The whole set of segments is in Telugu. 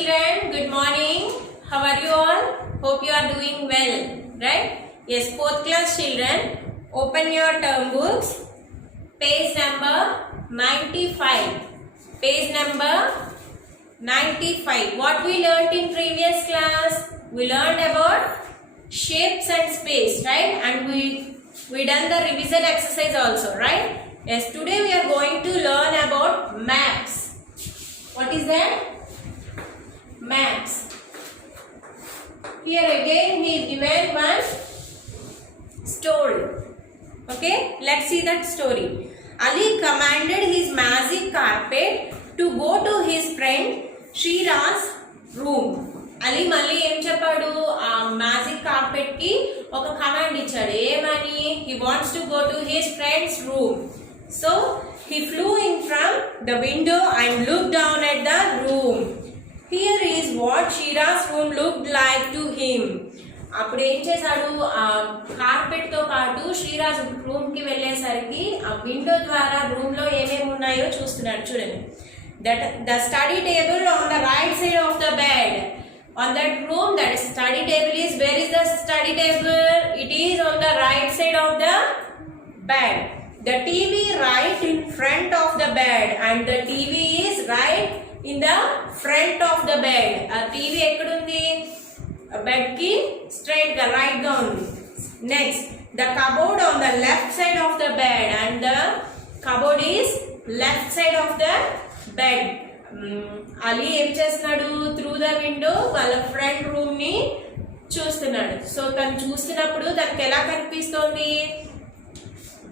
children, good morning. How are you all? Hope you are doing well, right? Yes, 4th class children, open your term books. Page number 95. Page number 95. What we learnt in previous class? We learned about shapes and space, right? And we done the revision exercise also, right? Yes, today we are going to learn about maps. What is that? Maps. Here again he is given one story. Okay, let's see that story. Ali commanded his magic carpet to go to his friend Shira's room. Ali మళ్ళీ ఏం చెప్పాడు? ఆ మ్యాజిక్ కార్పెట్ కి ఒక కమాండ్ ఇచ్చాడు. ఏమని? he wants to go to his friend's room. So he flew in from the window and looked down at the room. Here is what Shira's room looked like to him. అప్పుడు ఏం చేశాడు? ఆ కార్పెట్ తో పాటు శ్రీరాజ్ రూమ్ కి వెళ్ళేసరికి ఆ విండో ద్వారా రూమ్ లో ఏమేమి ఉన్నాయో చూస్తున్నాడు. చూడండి, that the study table on the right side of the bed. On that room, that study table is, where is the study table? It is on the right side of the bed. The TV right in front of the bed, and the TV is right in the front of the bed. A TV ekkudundi? Bed ki straight ga right ga undi. Next, the cupboard on the left side of the bed, and the cupboard is left side of the bed. Ali ఏం చేస్తున్నాడు? త్రూ ద విండో వాళ్ళ ఫ్రంట్ రూమ్ ని చూస్తున్నాడు. సో తను చూస్తున్నప్పుడు తనకి ఎలా కనిపిస్తోంది?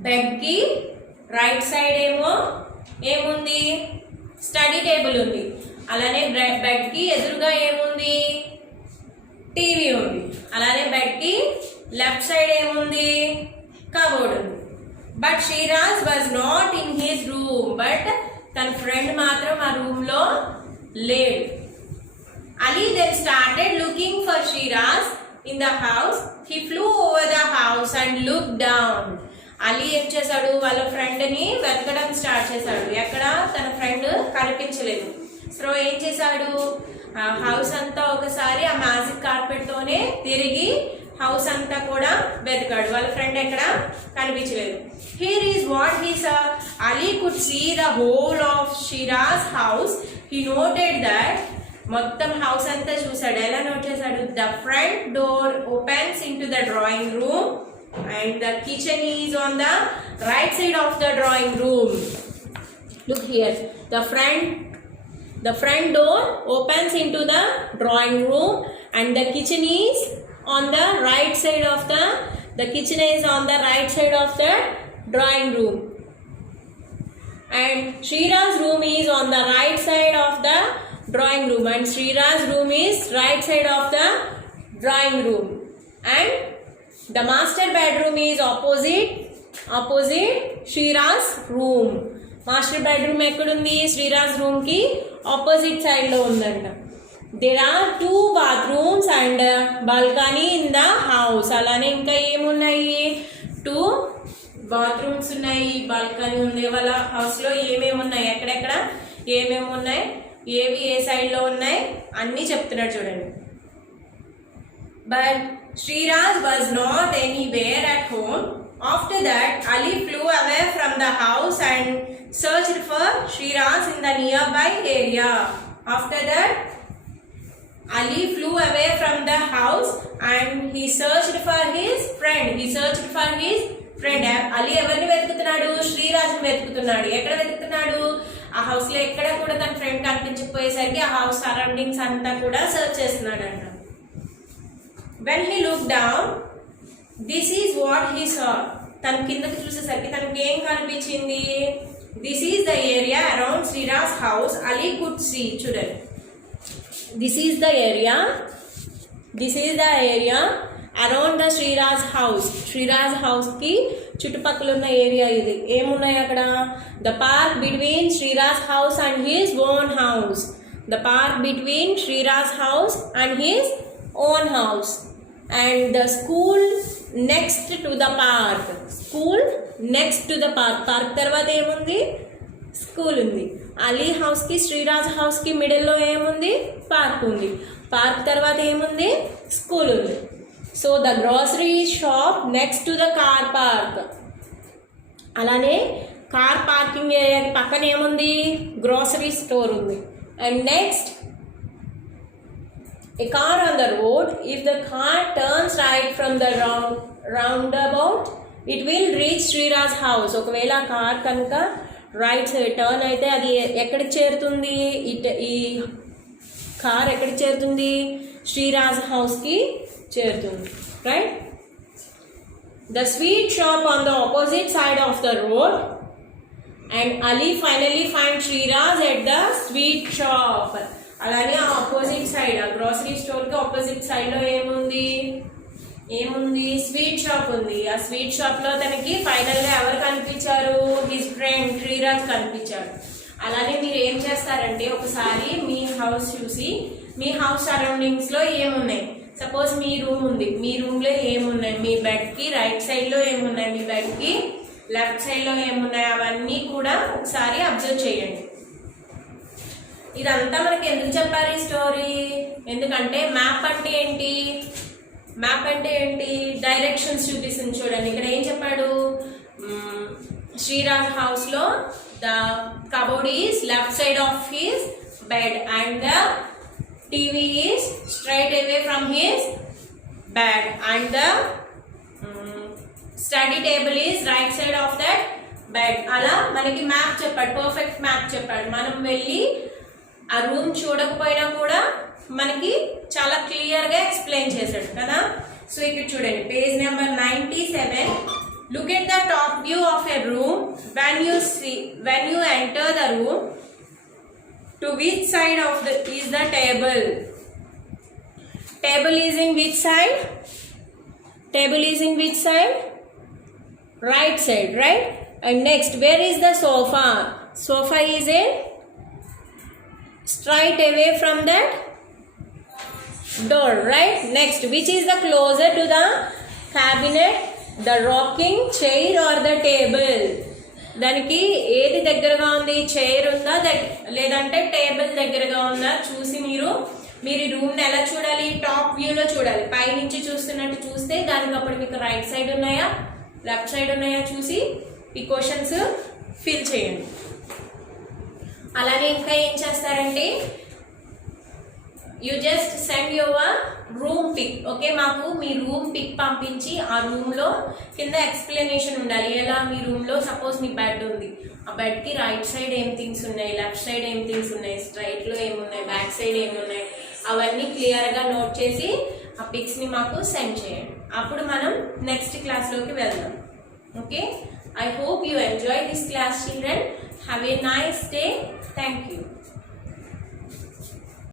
బెడ్ కి రైట్ సైడ్ ఏమో ఏముంది? స్టడీ టేబుల్ ఉంది. అలానే బెడ్ కి ఎదురుగా ఏముంది? టీవీ ఉంది. అలానే బెడ్ కి లెఫ్ట్ సైడ్ ఏముంది? కబోర్డ్ ఉంది. But Shiraz was not in his room. But తన ఫ్రెండ్ మాత్రం ఆ రూమ్ లో లేడు. Ali then started looking for Shiraz in the house. He flew over the house and looked down. Ali ఏం చేశాడు? వాళ్ళ ఫ్రెండ్ ని వెతకడం స్టార్ట్ చేశాడు. ఎక్కడ తన ఫ్రెండ్ కనిపించలేదు. సో ఏం చేశాడు? ఆ హౌస్ అంతా ఒకసారి ఆ మ్యాజిక్ కార్పెట్ తోనే తిరిగి హౌస్ అంతా కూడా వెతకాడు. వాళ్ళ ఫ్రెండ్ ఎక్కడ కనిపించలేదు. Here is what he saw. Ali could see the whole of Shiraz's house. He noted that మొత్తం హౌస్ అంతా చూసాడు. ఎలా నోట్ చేశాడు? The front door opens into the drawing room and the kitchen is on the right side of the drawing room. Look here. The front door opens into the drawing room and the kitchen is on the right side of the kitchen is on the right side of the drawing room, and Shira's room is on the right side of the drawing room, and Shira's room is right side of the drawing room, and the master bedroom is opposite Shira's room. Master bedroom ekkudundi? Shira's room ki opposite side lo undanta. There are 2 bathrooms and balcony in the house. అలానే ఇంకా ఏమున్నాయి? 2 బాత్రూమ్స్ ఉన్నాయి, బాల్కనీ ఉంది. వాళ్ళ హౌస్ లో ఏమేమి ఉన్నాయి, ఎక్కడెక్కడ ఏమేమి ఉన్నాయి, ఏవి ఏ సైడ్ లో ఉన్నాయి అన్ని చెప్తున్నాడు. చూడండి. But Sreeraj was not anywhere at home. After that Ali flew away from the house and searched for Shiraz in the nearby area. After that Ali flew away from the house and he searched for his friend. Ali ఎవరిని వెతుకుతున్నాడు? శ్రీరాజ్ని వెతుకుతున్నాడు. ఎక్కడ వెతుకుతున్నాడు? ఆ హౌస్ లో ఎక్కడ కూడా తన ఫ్రెండ్ కనిపించకపోయేసరికి ఆ హౌస్ సరౌండింగ్స్ అంతా కూడా సర్చ్ చేస్తున్నాడు అంట. When he looked down, this is what he saw. తన కిందకి చూసేసరికి తనకి ఏం కనిపించింది? This is the area around Shriraz's house. Ali could see. చూడండి, this is the area around the Shriraz's house. Shriraz's house ki చుట్టుపక్కల ఉన్న ఏరియా ఇది. ఏమున్నాయి అక్కడ? The park between Shriraz's house and his own house. The park between Shriraz's house and his own house. And the school next to the park. Park తర్వాత ఏముంది? స్కూల్ ఉంది. అలీ హౌస్కి శ్రీరాజ్ హౌస్కి మిడిల్లో ఏముంది? పార్క్ ఉంది. పార్క్ తర్వాత ఏముంది? స్కూల్ ఉంది. So the grocery shop next to the car park. అలానే కార్ పార్కింగ్ ఏరియాకి పక్కన ఏముంది? గ్రాసరీ స్టోర్ ఉంది. And next a car on the road, if the car turns right from the roundabout, it will reach Sriraj house. ఒకవేళ కార్ కనుక రైట్ సైడ్ టర్న్ అయితే అది ఎక్కడికి చేరుతుంది? ఈ కార్ ఎక్కడికి చేరుతుంది? శ్రీరాజ్ హౌస్కి చేరుతుంది. Right. The sweet shop on the opposite side of the road, and Ali finally finds Sriraj at the sweet shop. అలానే ఆపోజిట్ సైడ్, ఆ గ్రోసరీ స్టోర్కి ఆపోజిట్ సైడ్లో ఏముంది? స్వీట్ షాప్ ఉంది. ఆ స్వీట్ షాప్లో తనకి ఫైనల్గా ఎవరు కనిపించారు? హిజ్ ఫ్రెండ్ శ్రీరాజ్ కనిపించాడు. అలానే మీరు ఏం చేస్తారంటే ఒకసారి మీ హౌస్ చూసి మీ హౌస్ సరౌండింగ్స్లో ఏమున్నాయి, సపోజ్ మీ రూమ్ ఉంది, మీ రూమ్లో ఏమున్నాయి, మీ బెడ్కి రైట్ సైడ్లో ఏమున్నాయి, మీ బెడ్కి లెఫ్ట్ సైడ్లో ఏమున్నాయి, అవన్నీ కూడా ఒకసారి అబ్జర్వ్ చేయండి. ఇదంతా మనకి ఎందుకు చెప్పారు ఈ స్టోరీ? ఎందుకంటే మ్యాప్ అంటే ఏంటి? డైరెక్షన్స్ చూపిస్తుంది. చూడండి ఇక్కడ ఏం చెప్పాడు? శ్రీరాజ్ హౌస్ లో the cupboard is left side of his bed and the TV is straight away from his bed and the study table is right side of that bed. అలా మనకి మ్యాప్ చెప్పాడు, పర్ఫెక్ట్ మ్యాప్ చెప్పాడు. మనం వెళ్ళి ఆ రూమ్ చూడకపోయినా కూడా మనకి చాలా క్లియర్గా ఎక్స్ప్లెయిన్ చేశాడు కదా. సో ఇక్కడ చూడండి page number 97. Look at the top view of a room. when you enter the room, to which side of is the table? Table is in which side? Right side, right? And next, where is the sofa? Sofa is in straight away from that door, right? Next, which is the closer to the cabinet, the rocking chair or the table? దానికి ఏది దగ్గరగా ఉంది? చైర్ ఉందా లేదంటే టేబుల్ దగ్గరగా ఉందా చూసి మీరు ఈ రూమ్ని ఎలా చూడాలి? టాప్ వ్యూలో చూడాలి. పైనుంచి చూస్తున్నట్టు చూస్తే దానికి అప్పుడు మీకు రైట్ సైడ్ ఉన్నాయా లెఫ్ట్ సైడ్ ఉన్నాయా చూసి ఈ క్వశ్చన్స్ ఫిల్ చేయండి. అలానే ఇంకా ఏం చేస్తారంటే you just send your room pic. Okay, మాకు మీ రూమ్ పిక్ పంపించి ఆ రూమ్లో కింద ఎక్స్ప్లెనేషన్ ఉండాలి. ఎలా మీ రూమ్లో సపోజ్ మీ బెడ్ ఉంది, ఆ బెడ్కి రైట్ సైడ్ ఏం థింగ్స్ ఉన్నాయి, లెఫ్ట్ సైడ్ ఏం థింగ్స్ ఉన్నాయి, స్ట్రైట్లో ఏమున్నాయి, బ్యాక్ సైడ్ ఏమున్నాయి, అవన్నీ క్లియర్గా నోట్ చేసి ఆ పిక్స్ని మాకు సెండ్ చేయండి. అప్పుడు మనం నెక్స్ట్ క్లాస్లోకి వెళ్దాం. Okay, I hope you enjoy this class, children. Have a nice day. Thank you.